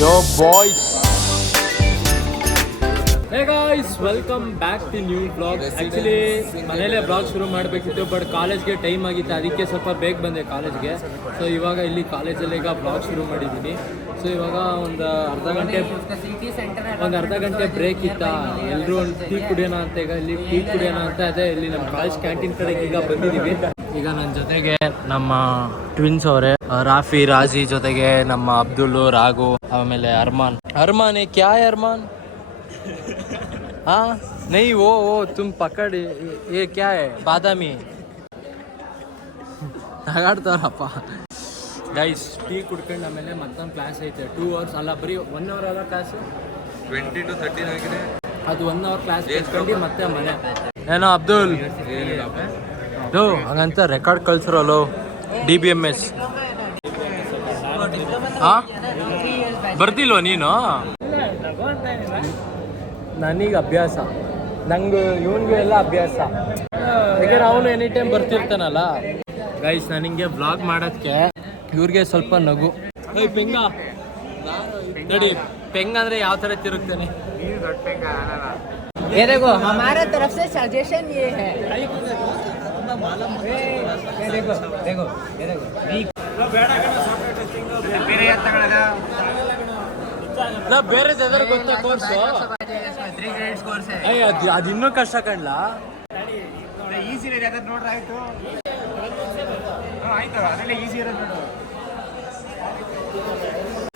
Yo boys hey guys welcome back to new vlog actually ಮನೇಲೇ vlog ಶುರು ಮಾಡಬೇಕಿತ್ತು but ಕಾಲೇಜ್ಗೆ ಟೈಮ್ ಆಗಿತ್ತು. ಅದಕ್ಕೆ ಸ್ವಲ್ಪ ಬೇಗ ಬಂದೆ ಕಾಲೇಜ್ಗೆ ಸೊ ಇವಾಗ ಇಲ್ಲಿ ಕಾಲೇಜಲ್ಲಿ ಈಗ ಬ್ಲಾಗ್ ಶುರು ಮಾಡಿದ್ದೀನಿ. ಸೊ ಇವಾಗ ಒಂದು ಅರ್ಧ ಗಂಟೆ ಒಂದು ಅರ್ಧ ಗಂಟೆ ಬ್ರೇಕ್ ಇತ್ತಾ. ಎಲ್ಲರೂ ಒಂದು ಟೀ ಕುಡಿಯೋಣ ಅಂತ ಈಗ ಇಲ್ಲಿ ಟೀ ಕುಡಿಯೋಣ ಅಂತ ಅದೇ ಇಲ್ಲಿ ನಮ್ಮ ಕಾಲೇಜ್ ಕ್ಯಾಂಟೀನ್ ಕಡೆ ಈಗ ಬಂದಿದ್ದೀವಿ. ಈಗ ನನ್ನ ಜೊತೆಗೆ ನಮ್ಮ ಟ್ವಿನ್ಸ್ ಅವರೇ, ರಾಫಿ, ರಾಜಿ ಜೊತೆಗೆ ನಮ್ಮ ಅಬ್ದುಲ್ ರಾಘು. ಆಮೇಲೆ ಅರ್ಮಾನ್. ಅರ್ಮಾನ್ ಕ್ಯಾ ಅರ್ಮಾನ್? ಹಾ ನೈ ಓ ಓ ತುಂಬ ಪಕಡಿ ಏ ಕ್ಯಾ ಬಾದಾಮಿ. ನಗಾಡ್ತಾರಪ್ಪ ಗೈಸ್ ಟೀ ಕುಡ್ಕೊಂಡು ಆಮೇಲೆ ಮತ್ತೊಂದು ಕ್ಲಾಸ್ ಐತೆ. ಟೂ ಅವರ್ಸ್ ಅಲ್ಲ ಬರೀ ಒನ್ ಅವರ್ ಅಲ್ಲ ಕ್ಲಾಸ್ ಟ್ವೆಂಟಿ ಟು ತರ್ಟೀನ್ ಆಗಿದೆ ಅದು ಒನ್ ಅವರ್ ಕ್ಲಾಸ್ ಕೇಳ್ಕೊಂಡು ಮತ್ತೆ ಮನೆ. ಏನೋ ಅಬ್ದುಲ್? ಇದು ಹಂಗಂತ ರೆಕಾರ್ಡ್ ಕಳ್ಸಿರಲ್ಲೋ ಡಿ ಬಿ ಎಂ ಎಸ್ ಹಾಂ ಬರ್ತಿಲ್ವ ನೀನು ನನಗೆ ಅಭ್ಯಾಸ ನಂಗೆ ಇವನಿಗೆ ಎಲ್ಲ ಅಭ್ಯಾಸ ಯಾಕಂದ್ರೆ ಅವನು ಎನಿ ಟೈಮ್ ಬರ್ತಿರ್ತಾನಲ್ಲ ಗೈಸ್ ನನಗೆ ಬ್ಲಾಗ್ ಮಾಡೋದಕ್ಕೆ ಇವ್ರಿಗೆ ಸ್ವಲ್ಪ ನಗು ಏಯ್ ಪೆಂಗ ನೋಡಿ ಪೆಂಗ್ ಅಂದ್ರೆ ಯಾವ ಥರ ತಿರುಗ್ತಾನೆ ये देखो हमारे तरफ से सजेशन ये है ये ये देखो देखो ये देखो ನಾ ಬೇರೆ ಯಾವ್ದಾರು ಗೊತ್ತಾ ಕೋರ್ಸು ಅಯ್ಯ ಅದು ಅದು ಇನ್ನೂ ಕಷ್ಟ ಕಣ್ಲ? ಈಸಿ ಅದನ್ನ ನೋಡ್ರೆ ಆಯ್ತು. ಆಯ್ತು ಅದೆಲ್ಲ ಈಸಿ ಇರೋದು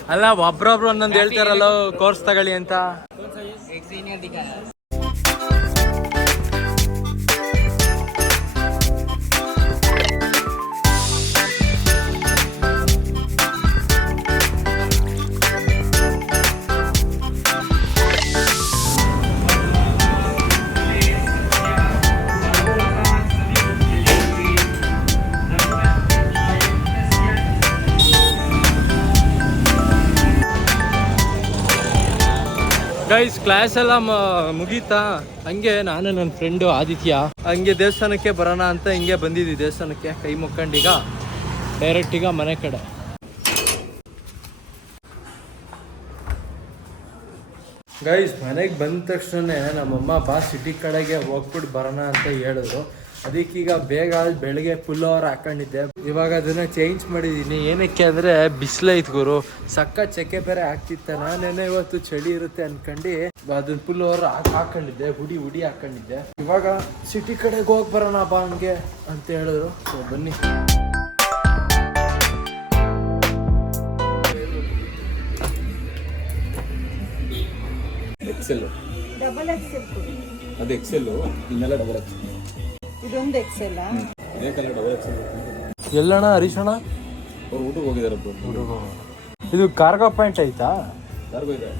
ಅಲ್ಲ ಒಬ್ರೊಬ್ರು ಒಂದೊಂದು ಹೇಳ್ತಾರಲ್ಲ ಕೋರ್ಸ್ ತಗೊಳ್ಳಿ ಅಂತ. ಗೈಸ್ ಕ್ಲಾಸ್ ಎಲ್ಲ ಮುಗೀತಾ? ಹಂಗೆ ನಾನು ನನ್ನ ಫ್ರೆಂಡು ಆದಿತ್ಯ. ಹಂಗೆ ದೇವಸ್ಥಾನಕ್ಕೆ ಬರೋಣ ಅಂತ ಹಿಂಗೆ ಬಂದಿದ್ವಿ ದೇವಸ್ಥಾನಕ್ಕೆ, ಕೈ ಮುಕ್ಕೊಂಡೀಗ. ಡೈರೆಕ್ಟ್ ಈಗ ಮನೆ ಕಡೆ. ಗೈಸ್ ಮನೆಗೆ ಬಂದ ತಕ್ಷಣ ನಮ್ಮಮ್ಮ ಬಾ ಸಿಟಿ ಕಡೆಗೆ ಹೋಗ್ಬಿಟ್ಟು ಬರೋಣ ಅಂತ ಹೇಳಿದ್ರು. ಅದಕ್ಕೀಗ ಬೇಗ ಬೆಳಗ್ಗೆ ಫುಲ್ ಅವರ್ ಹಾಕೊಂಡಿದ್ದೆ. ಇವಾಗ ಅದನ್ನ ಚೇಂಜ್ ಮಾಡಿದ್ದೀನಿ ಏನಕ್ಕೆ ಅಂದರೆ ಬಿಸಿಲೈತ್ ಗುರು. ಸಕ್ಕ ಚಕ್ಕೆ ಬೇರೆ ಹಾಕ್ತಿತ್ತ ನಾನೇನೋ ಇವತ್ತು ಚಳಿ ಇರುತ್ತೆ ಅನ್ಕೊಂಡು ಅದನ್ನ ಫುಲ್ ಅವರ್ ಹಾಕೊಂಡಿದ್ದೆ. ಹುಡಿ ಹುಡಿ ಹಾಕೊಂಡಿದ್ದೆ. ಇವಾಗ ಸಿಟಿ ಕಡೆಗೆ ಹೋಗಿ ಬರೋಣ ಬಾ ಹಂಗೆ ಅಂತ ಹೇಳಿದ್ರು. ಸೊ ಬನ್ನಿ. ಎಕ್ಸೆಲ್ ಅದು ಎಕ್ಸೆಲ್ ಇನ್ನೆಲ್ಲ ಡಬಲ್ ಎಕ್ಸೆಲ್ ಇದೊಂದು ಎಕ್ಸೆಲ್ ಇದೇ ಕಲರ್ ಡಬಲ್ ಎಕ್ಸೆಲ್ ಎಲ್ಲಣ್ಣ ಹರೀಶಣ್ಣ? ಅವ್ರು ಊಟಕ್ಕೆ ಹೋಗಿದ್ದಾರೆ ಹುಡುಗ ಇದು ಕಾರ್ಗೋ ಪಾಯಿಂಟ್ ಐತಾ ಯಾರಿಗೂ ಇದೆ.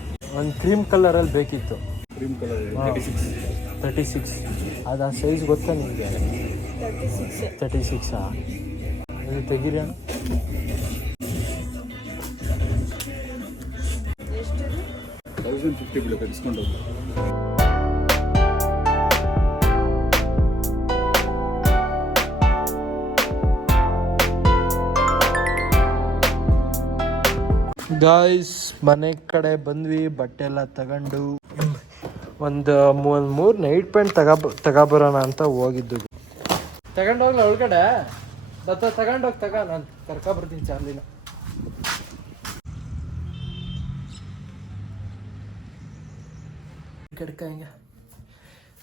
ಒಂದು ಕ್ರೀಮ್ ಕಲರಲ್ಲಿ ಬೇಕಿತ್ತು. Cream colour thirty six thirty six ಅದು ಆ ಸೈಜ್ ಗೊತ್ತಾ ನಿಮಗೆ? ತರ್ಟಿ ಸಿಕ್ಸ್ ತರ್ಟಿ ಸಿಕ್ಸಾ ಇದು ತೆಗೀರಿ ಅಣ್ಣ. ತೌಸಂಡ್ ಫಿಫ್ಟಿ ಬೀಳುತ್ತೆ ಡಿಸ್ಕೌಂಟ್ ಗಾಯ್ಸ್ ಮನೆ ಕಡೆ ಬಂದ್ವಿ ಬಟ್ಟೆ ಎಲ್ಲ ತಗೊಂಡು. ಒಂದು ಒಂದು ಮೂರು ನೈಟ್ ಪ್ಯಾಂಟ್ ತಗಬ ತಗೊಬರೋಣ ಅಂತ ಹೋಗಿದ್ದು. ತಗೊಂಡೋಗ್ಲ ಒಳಗಡೆ? ಬತ್ತ, ತಗೊಂಡೋಗಿ ತಗ, ನಾನು ಕರ್ಕೊಬರ್ತೀನಿ ಚಾರ್ಲಿನ. ಕಡ್ಕ ಹಿಂಗೆ.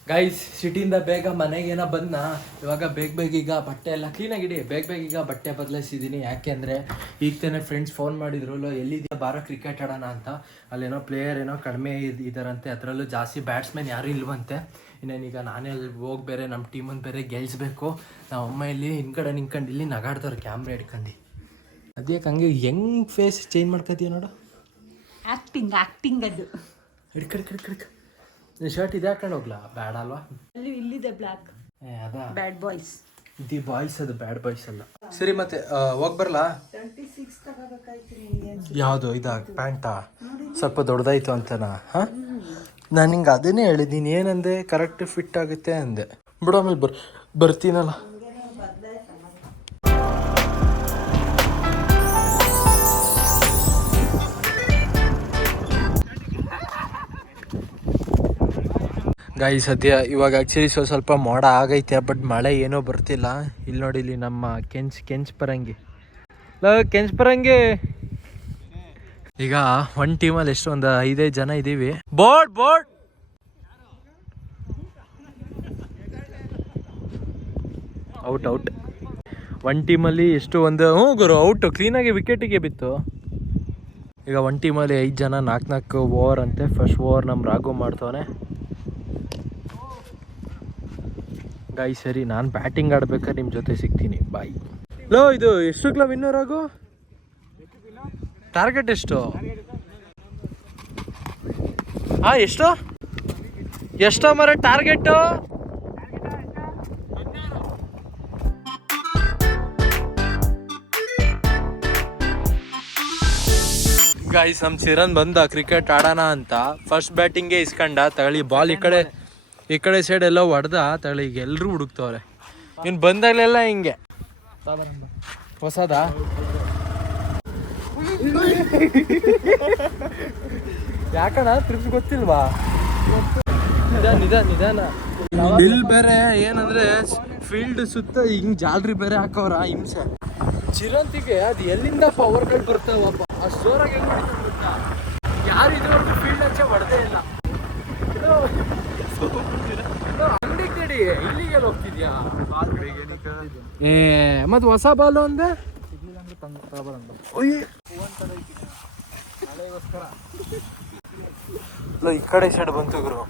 ಗೈಸ್ ಸಿಟಿಯಿಂದ ಬೇಗ ಮನೆಗೇನೋ ಬಂದ ಇವಾಗ ಬೇಗ ಬೇಗ ಈಗ ಬಟ್ಟೆ ಎಲ್ಲ ಕ್ಲೀನಾಗಿ ಇಡಿ ಬೇಗ ಬೇಗ ಈಗ ಬಟ್ಟೆ ಬದಲಾಯಿಸಿದ್ದೀನಿ ಯಾಕೆಂದರೆ ಈಗ ತಾನೇ ಫ್ರೆಂಡ್ಸ್ ಫೋನ್ ಮಾಡಿದ್ರು ಲೋ ಎಲ್ಲಿದೆಯಾ? ಬಾರೋ ಕ್ರಿಕೆಟ್ ಆಡೋಣ ಅಂತ. ಅಲ್ಲೇನೋ ಪ್ಲೇಯರ್ ಏನೋ ಕಡಿಮೆ ಇದ್ದಾರಂತೆ ಅದರಲ್ಲೂ ಜಾಸ್ತಿ ಬ್ಯಾಟ್ಸ್ಮನ್ ಯಾರೂ ಇಲ್ವಂತೆ. ಇನ್ನೇನೀಗ ನಾನೇ ಅಲ್ಲಿ ಹೋಗಿ ಬೇರೆ ನಮ್ಮ ಟೀಮನ್ನು ಬೇರೆ ಗೆಲ್ಸ್ಬೇಕು. ನಾವು ಅಮ್ಮ ಇಲ್ಲಿ ಹಿಂದ್ಗಡೆ ನಿಂತ್ಕೊಂಡು ಇಲ್ಲಿ ನಗಾಡ್ತಾರೆ ಕ್ಯಾಮ್ರಾ ಇಟ್ಕೊಂಡು ಅದ್ಯಾಕೆ ಹಂಗೆ ಹೆಂಗ್ ಫೇಸ್ ಚೇಂಜ್ ಮಾಡ್ಕೊತೀಯ ನೋಡು. ಆಕ್ಟಿಂಗ್ ಆಕ್ಟಿಂಗ್ ಅದು. ಹಿಡ್ಕಡ್. ಕಡ್ಕ ಶರ್ಟ್ ಇದೆ ಹಾಕೊಂಡು ಹೋಗ್ಲಾ? ಬೇಡ ಅಲ್ವಾ? ಅಲ್ಲಿ ಇಲ್ಲಿದೆ ಬ್ಲ್ಯಾಕ್ ಏ ಅದಾ? ಬ್ಯಾಡ್ ಬಾಯ್ಸ್ ದಿ ಬಾಯ್ಸ್ ಅದು ಬ್ಯಾಡ್ ಬಾಯ್ಸ್ ಅಲ್ಲ. ಸರಿ ಮತ್ತೆ ಹೋಗ್ ಬರಲಾ? ಯಾವುದು? ಇದಾ? ಪ್ಯಾಂಟಾ? ಸ್ವಲ್ಪ ದೊಡ್ಡದಾಯ್ತು ಅಂತನಾ? ಹಾ? ನಾನು ಹಿಂಗೆ ಅದನ್ನೇ ಹೇಳಿದ್ದೀನಿ ಏನಂದೆ? ಕರೆಕ್ಟ್ ಫಿಟ್ ಆಗುತ್ತೆ ಅಂದೆ. ಬಿಡು ಆಮೇಲೆ ಬರ್ ಬರ್ತೀನಲ್ಲ. ಗಾಯಿ ಸದ್ಯ ಇವಾಗ ಆ್ಯಕ್ಚುಲಿ ಸ್ವಲ್ಪ ಸ್ವಲ್ಪ ಮೋಡ ಆಗೈತೆ ಬಟ್ ಮಳೆ ಏನೋ ಬರ್ತಿಲ್ಲ. ಇಲ್ಲಿ ನೋಡಿ, ಇಲ್ಲಿ ನಮ್ಮ ಕೆಂಚ್ ಕೆಂಚ್ ಪರಂಗಿ. ಲೋ ಕೆಂಚ್ ಪರಂಗಿ. ಈಗ ಒನ್ ಟೀಮಲ್ಲಿ ಎಷ್ಟು ಒಂದು ಐದೈದು ಜನ ಇದ್ದೀವಿ board board out out one ಟೀಮಲ್ಲಿ ಎಷ್ಟು ಒಂದು, ಹ್ಞೂ ಗುರು ಔಟು ಕ್ಲೀನಾಗಿ ವಿಕೆಟಿಗೆ ಬಿತ್ತು. ಈಗ ಒನ್ ಟೀಮಲ್ಲಿ ಐದು ಜನ ನಾಲ್ಕು ನಾಲ್ಕು ಓವರ್ ಅಂತೆ. ಫಸ್ಟ್ ಓವರ್ ನಮ್ಮ ರಾಘು ಮಾಡ್ತವನೆ. ಗಾಯ್ ಸರಿ, ನಾನು ಬ್ಯಾಟಿಂಗ್ ಆಡ್ಬೇಕಾದ್ರೆ ನಿಮ್ಮ ಜೊತೆ ಸಿಗ್ತೀನಿ. ಬಾಯ್ ಲೋ, ಇದು ಎಷ್ಟು ಕ್ಲಬ್ ಆಗು? ಟಾರ್ಗೆಟ್ ಎಷ್ಟು? ಹಾಂ ಎಷ್ಟು? ಎಷ್ಟೋ ಮರ ಟಾರ್ಗೆಟು ಗಾಯ್ಸ್ ನಮ್ಮ ಚಿರನ್ ಬಂದ ಕ್ರಿಕೆಟ್ ಆಡೋಣ ಅಂತ. ಫಸ್ಟ್ ಬ್ಯಾಟಿಂಗೇ ಇಸ್ಕೊಂಡ, ತಗೊಳ್ಳಿ ಬಾಲ್ ಈ ಕಡೆ ಈ ಕಡೆ ಸೈಡ್ ಎಲ್ಲ ಹೊಡೆದ ತಳ ಈಗ ಎಲ್ಲರೂ ಹುಡುಕ್ತವ್ರೆ. ಇನ್ನು ಬಂದಾಗಲೆಲ್ಲ ಹಿಂಗೆ. ಹೊಸದ? ಯಾಕಣ ತ್ರಿಪ್ ಗೊತ್ತಿಲ್ವಾ? ನಿಧಾನ ನಿಧಾನ ಬೇರೆ, ಏನಂದ್ರೆ ಫೀಲ್ಡ್ ಸುತ್ತ ಹಿಂಗ್ ಜಾಲ್ರಿ ಬೇರೆ ಹಾಕವ್ರ ಹಿಂಸೆ. ಚಿರಂತಿಗೆ ಅದು ಎಲ್ಲಿಂದ ಪವರ್ಗಳು ಬರ್ತಾವಪ್ಪ? ಅಷ್ಟು ಜೋರಾಗಿ? ಯಾರು ಇದುವರೆಗೂ ಫೀಲ್ಡ್ ಹಚ್ಚೆ ಹೊಡೆದೇ ಇಲ್ಲ. ಅಂಗಡಿ ಕಡಿ ಇಲ್ಲಿಗೆ ಹೋಗ್ತಿದ್ಯಾ? ಏ ಮತ್ ಹೊಸ ಬಾಲು ಅಂದೆ ಈ ಕಡೆ ಸೈಡ್ ಬಂತು ಗುರು.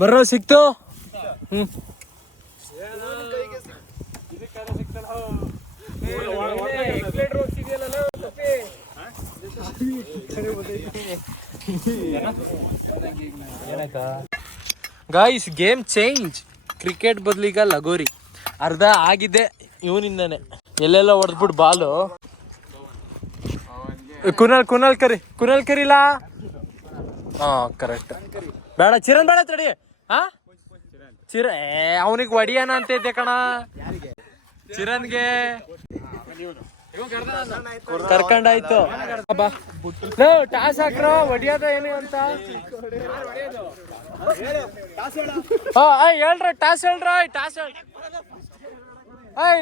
ಬರ್ರೋ ಸಿಕ್ತು? ಹ್ಮ್. ಗಾಯ್ಸ್ ಗೇಮ್ ಚೇಂಜ್ ಕ್ರಿಕೆಟ್ ಬದ್ಲೀಗ ಲಗೋರಿ. ಅರ್ಧ ಆಗಿದೆ ಇವನಿಂದಾನೆ. ಎಲ್ಲೆಲ್ಲ ಹೊಡೆದ್ಬಿಟ್ಟು ಬಾಲು. ಕುನಲ್ ಕುನಲ್ ಕರಿ. ಕುನಲ್ ಕರಿಲಾ? ಹಾ ಕರೆಕ್ಟ್ ಬೇಡ ಚಿರನ್ ಬೇಡ ತಡಿ ಹಾ? ಚಿರ ಅವನಿಗೆ ಒಡಿಯಾನ ಅಂತ ಇದ್ದೆ ಕಣ? ಚಿರನ್ಗೆ. ಕರ್ಕೊಂಡಾಯ್ತು. ಟಾಸ್ ಹಾಕ್ರೋ ಹೊಡಿಯೋದ ಏನು ಅಂತ? ಹೇಳ್ರ ಟಾಸ್ ಹೇಳ್ರ ಟಾಸ್ ಐ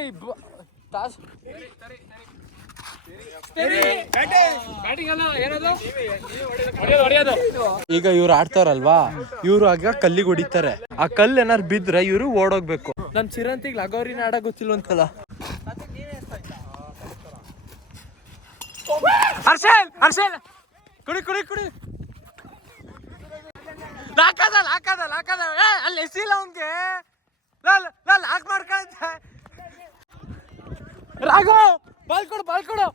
ಟಾಸ್ ಈಗ ಇವ್ರು ಆಡ್ತಾರಲ್ವಾ? ಇವ್ರು ಆಗ ಕಲ್ಲಿಗೆ ಹೊಡಿತಾರೆ. ಆ ಕಲ್ಲು ಏನಾರು ಬಿದ್ರೆ ಇವ್ರು ಓಡೋಗ್ಬೇಕು. ನಮ್ ಚಿರಂತಿಗೆ ಲಗೋರಿನ ಆಡ ಗೊತ್ತಿಲ್ವಂತಲ್ಲ. ಹರ್ಷಲ್ ಹರ್ಷಲ್. ಕುಡಿ ಕುಡಿ ಕುಡಿ. ಲಾಕದ ಹಾಕದ ಏ, ಅಲ್ಲಿ ಎಸಿಲ್ಲ ಅವನ್ಗೆ. ಲಾಕ್ ಮಾಡ್ಕೊಳ್ತೆ. ರಾಘು, ಬಾಲ್ ಕೊಡು ಬಾಲ್ ಕೊಡು.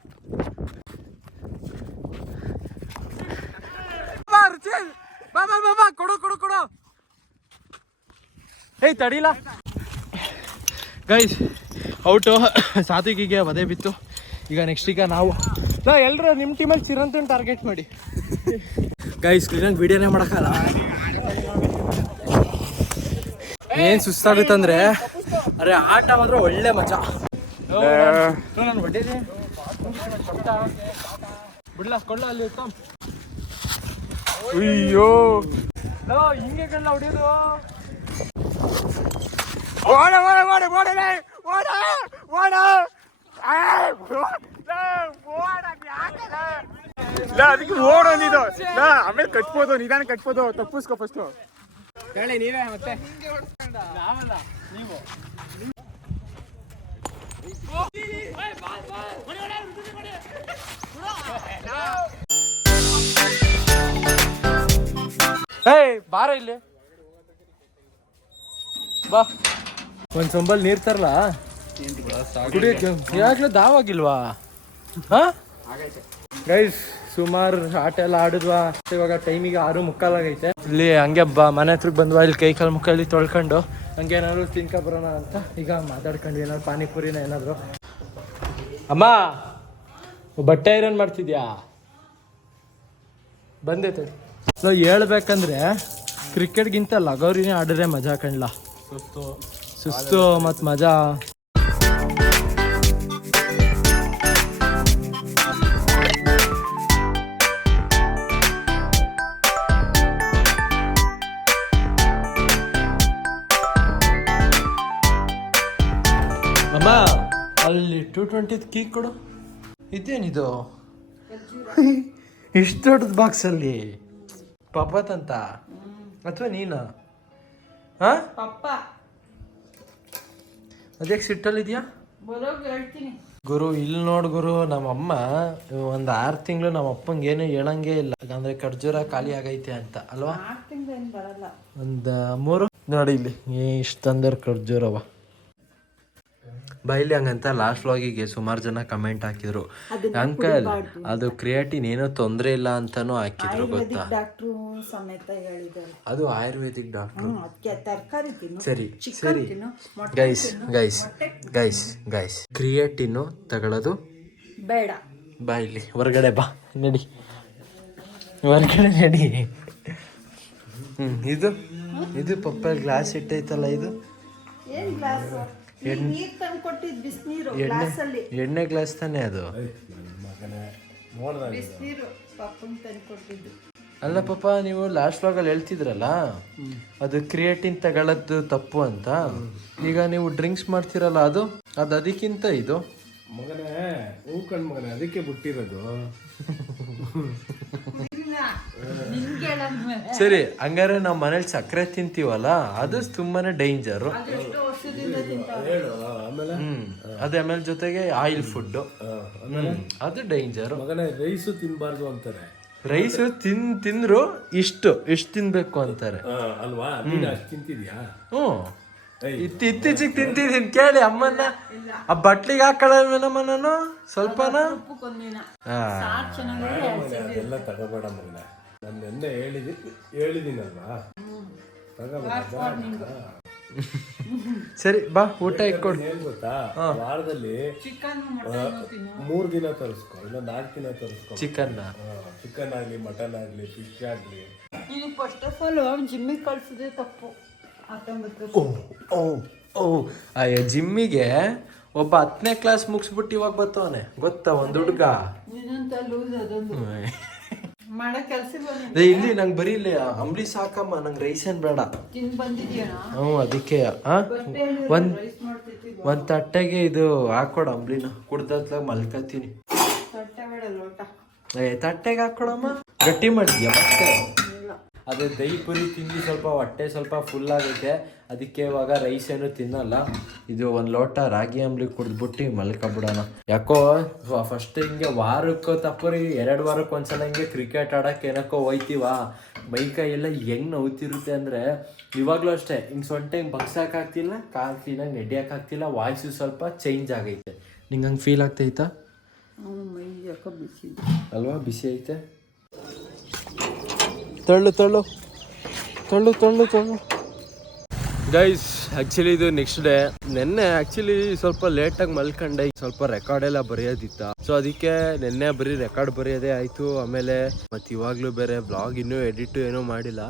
ರುಚಿಲ್ ಬಾ ಬಾ ಬಾ ಕೊಡು ಕೊಡು ಕೊಡು. ಏಯ್ ತಡಿಲ. ಗೈಸ್ ಔಟು ಸಾತ್ವಿಕಿಗೆ ವಧೆ ಬಿತ್ತು. ಈಗ ನೆಕ್ಸ್ಟ್ ಈಗ ನಾವು ನಾ ಎಲ್ಲರೂ ನಿಮ್ಮ ಟೀಮಲ್ಲಿ ಚಿರಂತನ್ ಟಾರ್ಗೆಟ್ ಮಾಡಿ. ಗೈಸ್ ಕ್ಲೀನಾಗಿ ವಿಡಿಯೋನೇ ಮಾಡೋಕ್ಕಲ್ಲ ಏನ್ ಸುಸ್ತಾಗುತ್ತಂದ್ರೆ ಅರೆ ಆಟ ಮಾತ್ರ ಒಳ್ಳೆ ಮಜಾ. ನಾನು ಹೊಡೀನಿ ಬಿಡ್ಲ ಕೊಳ್ಳ ಅಲ್ಲಿ ಅಯ್ಯೋ. ಹಿಂಗೆ ಕಲ್ಲ ಹೊಡಿಯೋದು. ಓಡ ಓಡ ಓಡ ಓಡ ಓಡ ಓಡ. ಅದಕ್ಕೆ ಓಡೋ ನೀನು ಆಮೇಲೆ ಕಟ್ಬೋದು ನಿಧಾನ ಕಟ್ಬೋದು ತಪ್ಪಿಸ್ಕೊ ಫಸ್ಟ್ ಹೇಳಿ ನೀವೇ ಮತ್ತೆ? ಏಯ್ ಬಾರ ಇಲ್ಲಿ. ಬಾ. ಒಂದ್ ಸಂಬಲ್ ನೀರ್ ತರ್ಲ? ಕುಡಿಯಕ್ಕೆ ಯಾಕಲೇ ದಾವಾಗಿಲ್ವಾ? ಹಾ? ಗೈಸ್ ಸುಮಾರು ಆಟ ಎಲ್ಲ ಆಡಿದ್ವಾ? ಇವಾಗ ಟೈಮಿಗೆ ಆರು ಮುಕ್ಕಾಲಾಗೈತೆ. ಇಲ್ಲಿ ಹಂಗೆ ಬಾ ಮನೆ ಹತ್ರಕ್ಕೆ ಬಂದ್ವಾ? ಇಲ್ಲಿ ಕೈ ಕಾಲು ಮುಕ್ಕಲ್ಲಿ ತೊಳ್ಕೊಂಡು ಹಂಗೆ ಏನಾದ್ರು ತಿನ್ಕ ಬರೋಣ ಅಂತ ಈಗ ಮಾತಾಡ್ಕೊಂಡು ಏನಾದ್ರು ಪಾನಿಪುರಿನ ಏನಾದ್ರು. ಅಮ್ಮ ಬಟ್ಟೆ ಐರನ್ ಮಾಡ್ತಿದ್ಯಾ? ಬಂದೆ ತಡಿ. ಸೊ ಹೇಳ್ಬೇಕಂದ್ರೆ ಕ್ರಿಕೆಟ್ಗಿಂತ ಲಗೋರಿನೇ ಆಡಿದ್ರೆ ಮಜಾ ಕಣ್ಲ? ಸುಸ್ತು. ಸುಸ್ತು ಮತ್ತು ಮಜಾ. ಅಮ್ಮ ಅಲ್ಲಿ ಟೂ ಟ್ವೆಂಟಿದ್ ಕೀಕ್ ಕೊಡು. ಇದೇನಿದು? ಇಷ್ಟು ದೊಡ್ಡದ ಬಾಕ್ಸಲ್ಲಿ ಪಪ್ಪತ್ತಂತ ಅಥವಾ ನೀನಾ? ಹಾಂ ಪಪ್ಪ ಅದಕ್ಕೆ ಸಿಟ್ಟಲ್ಲಿದೆಯಾ ಗುರು ಇಲ್ಲಿ ನೋಡು ಗುರು ನಮ್ಮಮ್ಮ ಒಂದು ಆರು ತಿಂಗಳು ನಮ್ಮ ಅಪ್ಪಂಗೆ ಏನು ಹೇಳಂಗೆ ಇಲ್ಲ. ಅಂದ್ರೆ ಖರ್ಜೂರ ಖಾಲಿ ಆಗೈತೆ ಅಂತ ಅಲ್ವಾ? ಆಕ್ಟಿಂಗ್ ಏನ್ ಬರಲ್ಲ. ಒಂದು ಮೂರು. ನೋಡಿ ಇಲ್ಲಿ ಇಷ್ಟು ತಂದರ್ ಖರ್ಜೂರವ. ಬೈಲಿ ಹಂಗಂತ ಲಾಸ್ಟ್ ವ್ಲಾಗಿಗೆ ಸುಮಾರು ಜನ ಕಮೆಂಟ್ ಹಾಕಿದ್ರು. ಅಂಕಲ್ ಅದು ಕ್ರಿಯಾಟಿನ್ ಏನೋ ತೊಂದರೆ ಇಲ್ಲ ಅಂತಾನು ಹಾಕಿದ್ರು ಗೊತ್ತಾ? ಡಾಕ್ಟ್ರು ಸಮೇತ ಹೇಳಿದ್ದಾರೆ ಅದು ಆಯುರ್ವೇದಿಕ್ ಡಾಕ್ಟ್ರು ತರಕಾರಿ ಸರಿ ಸರಿ. ಗೈಸ್ ಗೈಸ್ ಗೈಸ್ ಗೈಸ್ ಕ್ರಿಯೇಟಿನ್ನು ತಗೊಳ್ಳೋದು ಬೇಡ. ಬಾ ಇಲ್ಲಿ ಹೊರಗಡೆ ಬಾ ನಡಿ. ಹೊರಗಡೆ ನಡಿ. ಹ್ಮ್ ಇದು ಇದು ಪಪ್ಪ ಗ್ಲಾಸ್ ಇಟ್ಟೈತಲ್ಲ ಇದು? ಏನ್ ಗ್ಲಾಸ್ ನೀರ್ ತಂದು ಕೊಟ್ಟಿದ್ ಬಿಸಿನೀರು ಗ್ಲಾಸ್ ಅಲ್ಲಿ ಎಣ್ಣೆ ಗ್ಲಾಸ್ ತಾನೇ ಅದು? ಬಿಸಿನೀರು ಪಪ್ಪನ್ ತಂದು ಕೊಟ್ಟಿದ್ದು. ಅಲ್ಲ ಪಾಪ ನೀವು ಲಾಸ್ಟ್ ವ್ಲಾಗಲ್ಲಿ ಹೇಳ್ತಿದ್ರಲ್ಲ ಅದು ಕ್ರಿಯೇಟಿನ್ ತಗೊಳ್ಳೋದು ತಪ್ಪು ಅಂತ. ಈಗ ನೀವು ಡ್ರಿಂಕ್ಸ್ ಮಾಡ್ತಿರಲ್ಲ ಅದು ಅದು ಅದಕ್ಕಿಂತ ಇದು. ಮಗನೇ ಹೂ ಕಣ್ ಮಗನೇ ಅದಕ್ಕೆ ಬಿಟ್ಟಿರೋದು. ಸರಿ ಹಂಗಾರೆ ನಾವು ಮನೇಲಿ ಸಕ್ಕರೆ ತಿಂತೀವಲ್ಲ ಅದು ತುಂಬಾನೇ ಡೇಂಜರು ಹೇಳು ಆಮೇಲೆ? ಹ್ಮ್. ಅದೇ ಆಮೇಲೆ ಜೊತೆಗೆ ಆಯಿಲ್ ಫುಡ್ ಅದು ಡೇಂಜರ್. ಮಗನೇ ರೈಸು ತಿನ್ಬಾರ್ದು ಅಂತಾರೆ. ರೈಸ್ ತಿನ್ ತಿಂದ್ರು ಇಷ್ಟು ಇಷ್ಟು ತಿನ್ಬೇಕು ಅಂತಾರೆ. ಆ, ಅಲ್ವಾ? ನೀನು ಅಷ್ಟು ತಿಂತಿದ್ಯಾ? ಹ್ಞೂ. ಇತ್ತಿ ಇತ್ತೀಚಿಗೆ ತಿಂತಿದ್ದೀನಿ ಕೇಳಿ ಅಮ್ಮನ್ನ. ಆ ಬಟ್ಲಿಗೆ ಹಾಕೊಳ್ಳಲ್ವೇನಮ್ಮ ನಾನು ಸ್ವಲ್ಪನ? ಆ, ಸಾರ್ ಚೆನ್ನಾಗಿದೆ ಎಲ್ಲ ತಗೋಬೇಡ ಮಗನ. ನಾನು ನಿನ್ನೆ ಹೇಳಿದಿ ಹೇಳಿದೀನಲ್ವಾ? ತಗೋಬೇಡ ಸರಿ ಬಾ ಊಟ ಇಟ್ಕೊಡು. ಏನ್ ಗೊತ್ತಾ? ವಾರದಲ್ಲಿ ಚಿಕನ್ ಮೂರ್ ದಿನ ತರಿಸ್ಕೊ ಇಲ್ಲ ನಾಲ್ಕು ದಿನ ತರಿಸ್ಕೊ. ಚಿಕನ್ನ? ಚಿಕನ್ ಆಗ್ಲಿ ಮಟನ್ ಆಗ್ಲಿ ಫಿಶ್ ಆಗ್ಲಿ. ನೀನು ಫಸ್ಟ್ ಆಫ್ ಆಲ್ ಜಿಮ್ಮಿಗೆ ಕಳ್ಸಿದ್ರೆ ತಪ್ಪು. ಹತ್ತೊಂಬತ್ತು ಓ ಓ ಓ. ಅಯ್ಯ ಜಿಮ್ಮಿಗೆ ಒಬ್ಬ ಹತ್ತನೇ ಕ್ಲಾಸ್ ಮುಗಿಸ್ಬಿಟ್ಟು ಇವಾಗ ಬರ್ತವನೆ. ಗೊತ್ತಾ ಒಂದ್ ಹುಡ್ಗ? ಏ, ಇಲ್ಲಿ ನಂಗೆ ಬರೀ ಇಲ್ಲಿ ಅಂಬ್ಲಿ ಸಾಕಮ್ಮ ನಂಗೆ ರೈಸ್ ಏನು ಬೇಡ. ಹ್ಞೂ ಅದಕ್ಕೆ ಒಂದ್ ಒಂದ್ ತಟ್ಟೆಗೆ ಇದು ಹಾಕೊಡು ಅಂಬ್ಲಿನ. ಕುಡ್ದತ್ಲಾಗ ಮಲ್ಕತ್ತೀನಿ. ಏ ತಟ್ಟೆಗೆ ಹಾಕೊಡಮ್ಮ. ಗಟ್ಟಿ ಮಾಡಿದ್ಯಾ ಮತ್ತೆ? ಅದೇ ದಹಿ ಪುರಿ ತಿಂದು ಸ್ವಲ್ಪ ಹೊಟ್ಟೆ ಸ್ವಲ್ಪ ಫುಲ್ ಆಗುತ್ತೆ ಅದಕ್ಕೆ ಇವಾಗ ರೈಸ್ ಏನು ತಿನ್ನಲ್ಲ. ಇದು ಒಂದು ಲೋಟ ರಾಗಿ ಅಂಬ್ಲಿ ಕುಡಿದ್ಬಿಟ್ಟು ಮಲ್ಕೊಬಿಡೋಣ ಯಾಕೋ ಫಸ್ಟ್ ಹಿಂಗೆ ವಾರಕ್ಕೋ ತಪ್ಪರಿ ಎರಡು ವಾರಕ್ಕೆ ಒಂದ್ಸಲ ಹಿಂಗೆ ಕ್ರಿಕೆಟ್ ಆಡಕ್ಕೆ ಏನಕ್ಕೋ ಹೋಯ್ತೀವ? ಮೈಕೈ ಎಲ್ಲ ಹೆಂಗ್ ನೋಯ್ತಿರುತ್ತೆ ಅಂದರೆ ಇವಾಗಲೂ ಅಷ್ಟೇ ಹಿಂಗೆ ಸೊಂಟೆ ಹಿಂಗೆ ಬಗ್ಸಕ್ಕಾಗ್ತಿಲ್ಲ ಕಾಲು ಕ್ಲೀನಾಗಿ ನೆಡಿಯೋಕ್ಕಾಗ್ತಿಲ್ಲ ವಾಯ್ಸು ಸ್ವಲ್ಪ ಚೇಂಜ್ ಆಗೈತೆ. ನಿಂಗೆ ಹಂಗೆ ಫೀಲ್ ಆಗ್ತೈತಾ? ಅಲ್ವಾ ಬಿಸಿ ಐತೆ? ತಳ್ಳು ತಳ್ಳು. ತಳ್ಳು ತಳ್ಳು ತಳ್ಳು. ಗೈಸ್ ಆ್ಯಕ್ಚುಲಿ ಇದು ನೆಕ್ಸ್ಟ್ ಡೇ ನಿನ್ನೆ ಆ್ಯಕ್ಚುಲಿ ಸ್ವಲ್ಪ ಲೇಟಾಗಿ ಮಲ್ಕೊಂಡೆ. ಸ್ವಲ್ಪ ರೆಕಾರ್ಡ್ ಎಲ್ಲ ಬರೆಯೋದಿತ್ತ. ಸೊ ಅದಕ್ಕೆ ನಿನ್ನೆ ಬರೀ ರೆಕಾರ್ಡ್ ಬರೆಯೋದೇ ಆಯಿತು. ಆಮೇಲೆ ಮತ್ತು ಇವಾಗಲೂ ಬೇರೆ ಬ್ಲಾಗ್ ಇನ್ನೂ ಎಡಿಟು ಏನೂ ಮಾಡಿಲ್ಲ.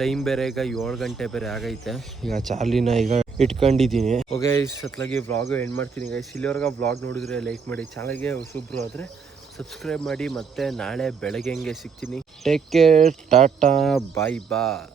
ಟೈಮ್ ಬೇರೆ ಈಗ ಏಳು ಗಂಟೆ ಬೇರೆ ಆಗೈತೆ. ಈಗ ಚಾರ್ಲಿನ ಈಗ ಇಟ್ಕೊಂಡಿದ್ದೀನಿ. ಓಕೆ ಸತ್ಲಾಗಿ ಬ್ಲಾಗ್ ಎಂಡ್ ಮಾಡ್ತೀನಿ ಗೈಸ್ ಇಲ್ಲಿವರೆಗೆ ಬ್ಲಾಗ್ ನೋಡಿದ್ರೆ ಲೈಕ್ ಮಾಡಿ. ಚಾನಲ್ಗೆ ಹೊಸಬ್ರು ಆದರೆ ಸಬ್ಸ್ಕ್ರೈಬ್ ಮಾಡಿ ಮತ್ತೆ ನಾಳೆ ಬೆಳಗ್ಗೆ ಹಂಗೆ ಸಿಗ್ತೀನಿ. Take care tata bye bye